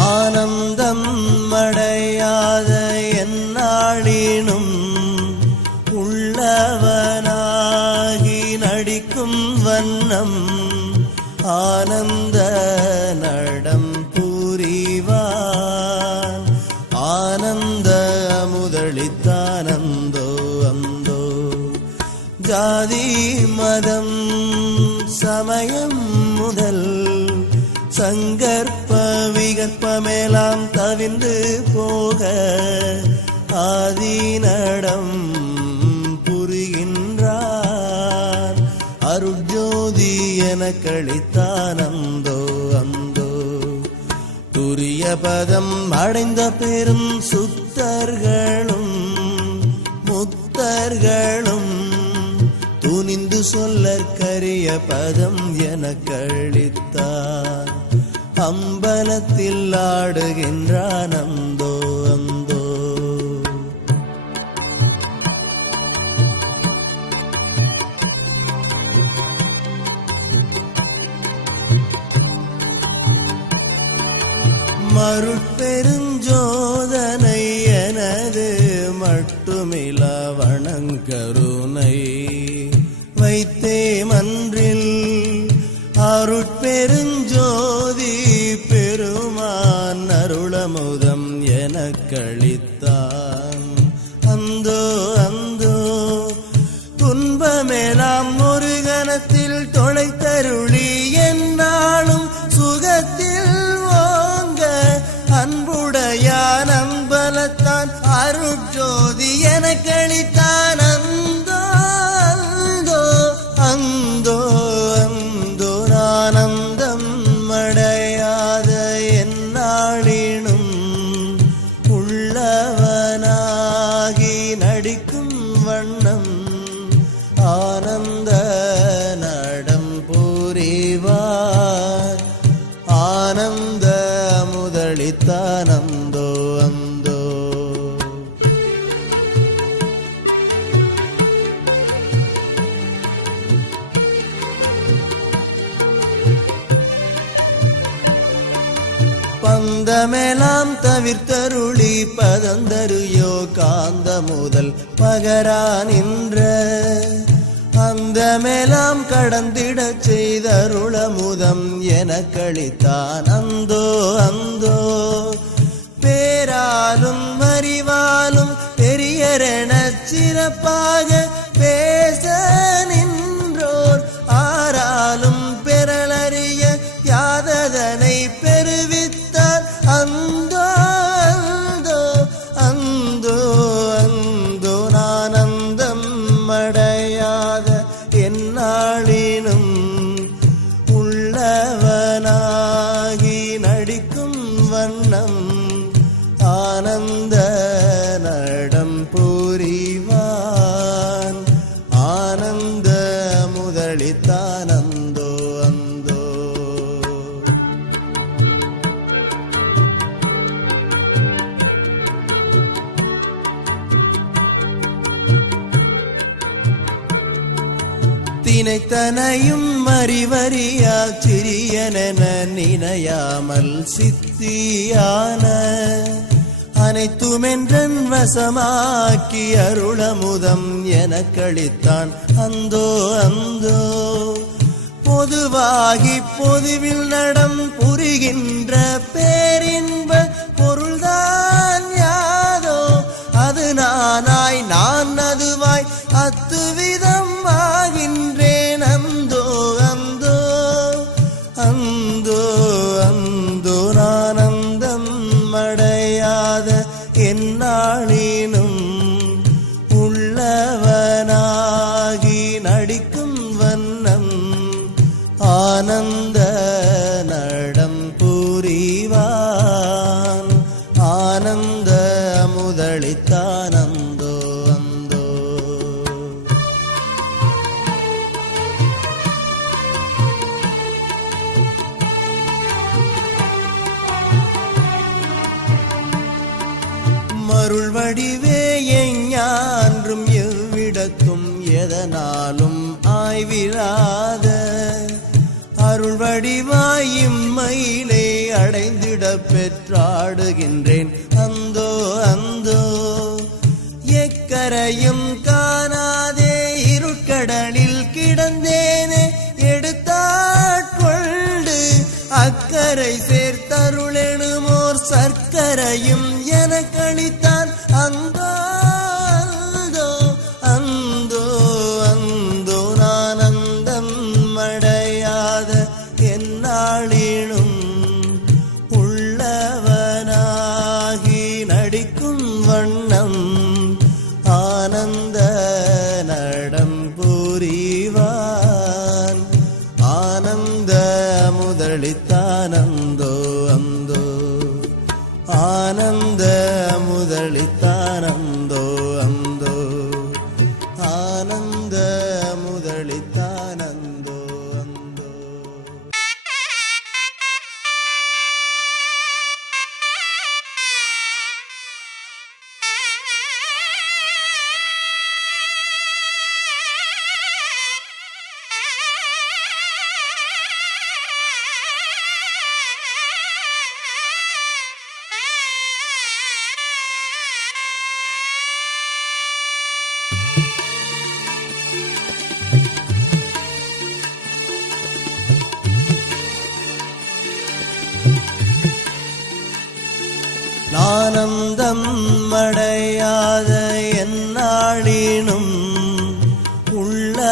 ஆனந்தம் அடையாத எந்நாளினும் உள்ளவனாகி நடிக்கும் வண்ணம் ஆனந்த நடம் புரிவான். ஆனந்த முதலித்தானந்தோ அந்தோ. ஜாதி மதம் சமயம் முதல் சங்கற்ப விகற்பமெல்லாம் தவிர்ந்து போக ஆதிநடம் புரிகின்றார். அருட்ஜோதி என கழித்தானந்தோ அந்தோ. துரிய பதம் அடைந்த பெரும் சுத்தர்களும் முத்தர்களும் துணிந்து சொல்லற்கரிய பதம் என கழித்தார். அம்பலத்தில் ஆடுகின்றான் அந்தோ அந்தோ. மருட்பெருஞ்சோதனை எனது மட்டுமில வணங்கருணை வைத்தே மன்றில் அருட்பெருஞ்சோதி பெருமான் அருளமுதம் எனக்களித்தான். அந்தோ அந்தோ. துன்பமேலாம் ஒரு கணத்தில் தொலைத்தருளி என்னாலும் சுகத்தில் ஓங்க அன்புடையான் அம்பலத்தான் அருட்ஜோதி எனக்களித்தான். அந்தோ அந்தோ அந்தோ. ஆனந்தம் அடையாத எந்நாளினும் உள்ளவனாகி நடிக்கும் வண்ணம் ஆனந்த நடம் புரிவார். ஆனந்த முதலித்தானந்தோ அந்தோ. பந்தமெலாம் தவிர்த்தருளி பதந்தருயோ காந்த முதல் பகரா நின்ற அந்தமெலாம் கடந்திடச் செய்தருளமுதம் எனக்களித்தான். அந்தோ அந்தோ. பேராலும் அறிவாலும் பெரியரெனச் சிறப்பாக பேச நின்றோர் ஆராலும் பெறலறிய யாததனை பெருவித்தார். அந்தோ அந்தோ அந்தோ. ஆனந்தம் அடையாத எந்நாளினும் உள்ளவனாகி நடிக்கும் வண்ணம் ஆனந்த நடம் புரிவான். ஆனந்த முதலித்தானந்தோ அந்தோ. தினைத்தனையும் அறிவறியா சிறியனென நினையாமல் சித்தியான அனைத்துமென்றன் வசமாக்கி அருளமுதம் எனக்களித்தான். அந்தோ அந்தோ. பொதுவாகி பொதுவில் நடம் புரிகின்ற பேரின்ப பொருள்தான் யாதோ அது நானாய் நான் அதுவாய் அத்துவிதம் ஆகின்றேன். அந்தோ அந்தோ அந்தோ அந்தோ. ஆனந்தம் அடையாத எந்நாளினும் உள்ளவனாகி நடிக்கும் வண்ணம் ஆனந்த நடம் புரிவான். ஆனந்த முதலித்தானந்தோ அந்தோ. மருள் வடிவே எஞ்ஞான்றும் எவ்விடத்தும் எதனாலும் ஆய்விராத அருள் வடிவாயும் மயிலே அடைந்திட பெற்றாடுகின்றேன் அந்தோ அந்தோ. எக்கரையும் காணாதே இருட்கடலில் கிடந்தேனே எடுத்தாட்கொண்டு அக்கரை சேர்த்தருளெனுமோர் சர்க்கரையும் எனக்களித்தான் அந்தோ அந்தோ அந்தோ அந்தோ. ஆனந்தம் அடையாத எந்நாளினும் உள்ளவனாகி நடிக்கும் வண்ணம் ஆனந்த நடம் புரிவான் ஆனந்த முதலித்தானந்தோ அந்தோ. ஆனந்த முதலித்தானந்தோ அந்தோ. ஆனந்த முதலித்தானந்தோ அந்தோ. ஆனந்தம் அடையாத எந்நாளினும் உள்ளவனாகி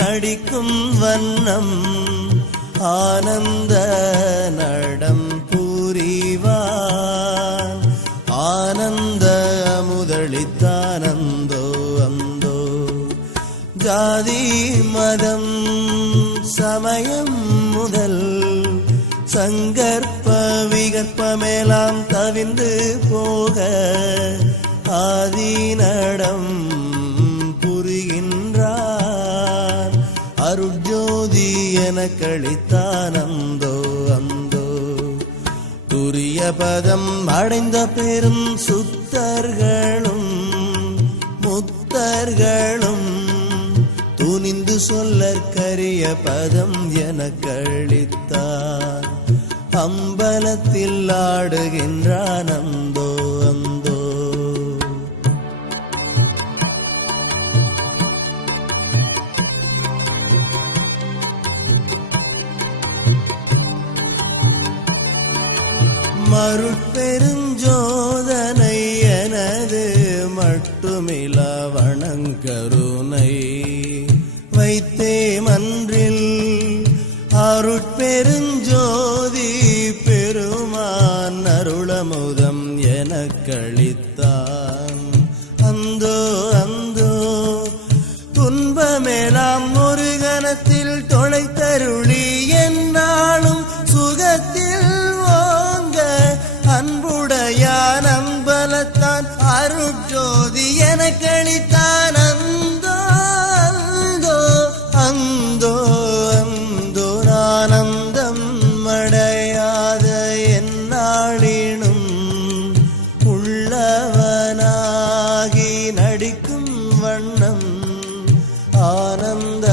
நடிக்கும் வண்ணம் ஆனந்த நடம் புரிவான் ஆனந்த முதலித்தானந்தோ அந்தோ. ஜாதி மதம் சமயம் முதல் சங்கற்ப விகற்பமெல்லாம் தவிந்து போக ஆதிநடம் புரிகின்றான் அருட்ஜோதி எனக்களித்தானந்தோ அந்தோ. துரிய பதம் அடைந்த பெரும் சுத்தர்களும் முத்தர்களும் துணிந்து சொல்லற்கரிய பதம் எனக்களித்தான் அம்பலத்தில் ஆடுகின்றான் அந்தோ அந்தோ. மருட்பெருஞ்சோதனை எனது மட்டுமில வணங்கருணை வைத்தே மன்றில் அருட்பெருஞ்சோதி பெருமான் அருளமுதம் எனக்களித்தான் அந்தோ அந்தோ. துன்பமேலாம் ஒரு கணத்தில் தொலைத்தருளி என்னாலும் சுகத்தில் ஓங்க அன்புடையான் அம்பலத்தான் அருட்ஜோதி எனக்களித்தான் அந்தோ அந்தோ அந்தோ அந்தோ. ஆனந்தம் அடையாத எந்நாளினும் உள்ளவனாகி நடிக்கும் வண்ணம் ஆனந்த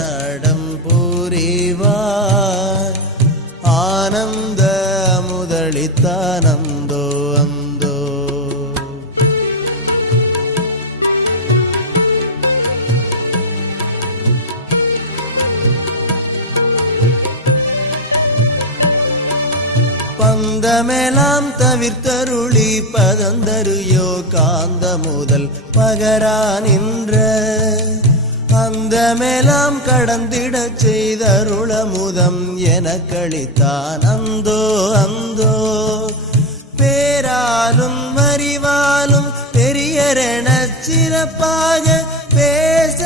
நடம் புரிவார் ஆனந்த முதலித்தானந்தோ அந்தோ. பந்தமெலாம் தவிர்த்தருளி பதந்தருயோ காந்த முதல் பகரா நின்ற அந்தமெலாம் கடந்திடச் செய்தருளமுதம் எனக்களித்தான் அந்தோ அந்தோ. பேராலும் அறிவாலும் பெரியரெனச் சிறப்பாக பேச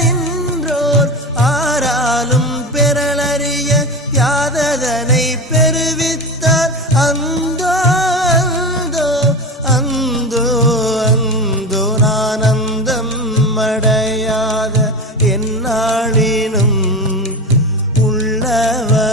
நின்றோர் ஆராலும் பெறலறிய யாததனை பெறுவித்தார் அந்தோ அந்தோ அந்தோ அந்தோ. ஆனந்தம் அடையாத எந்நாளினும் உள்ளவர்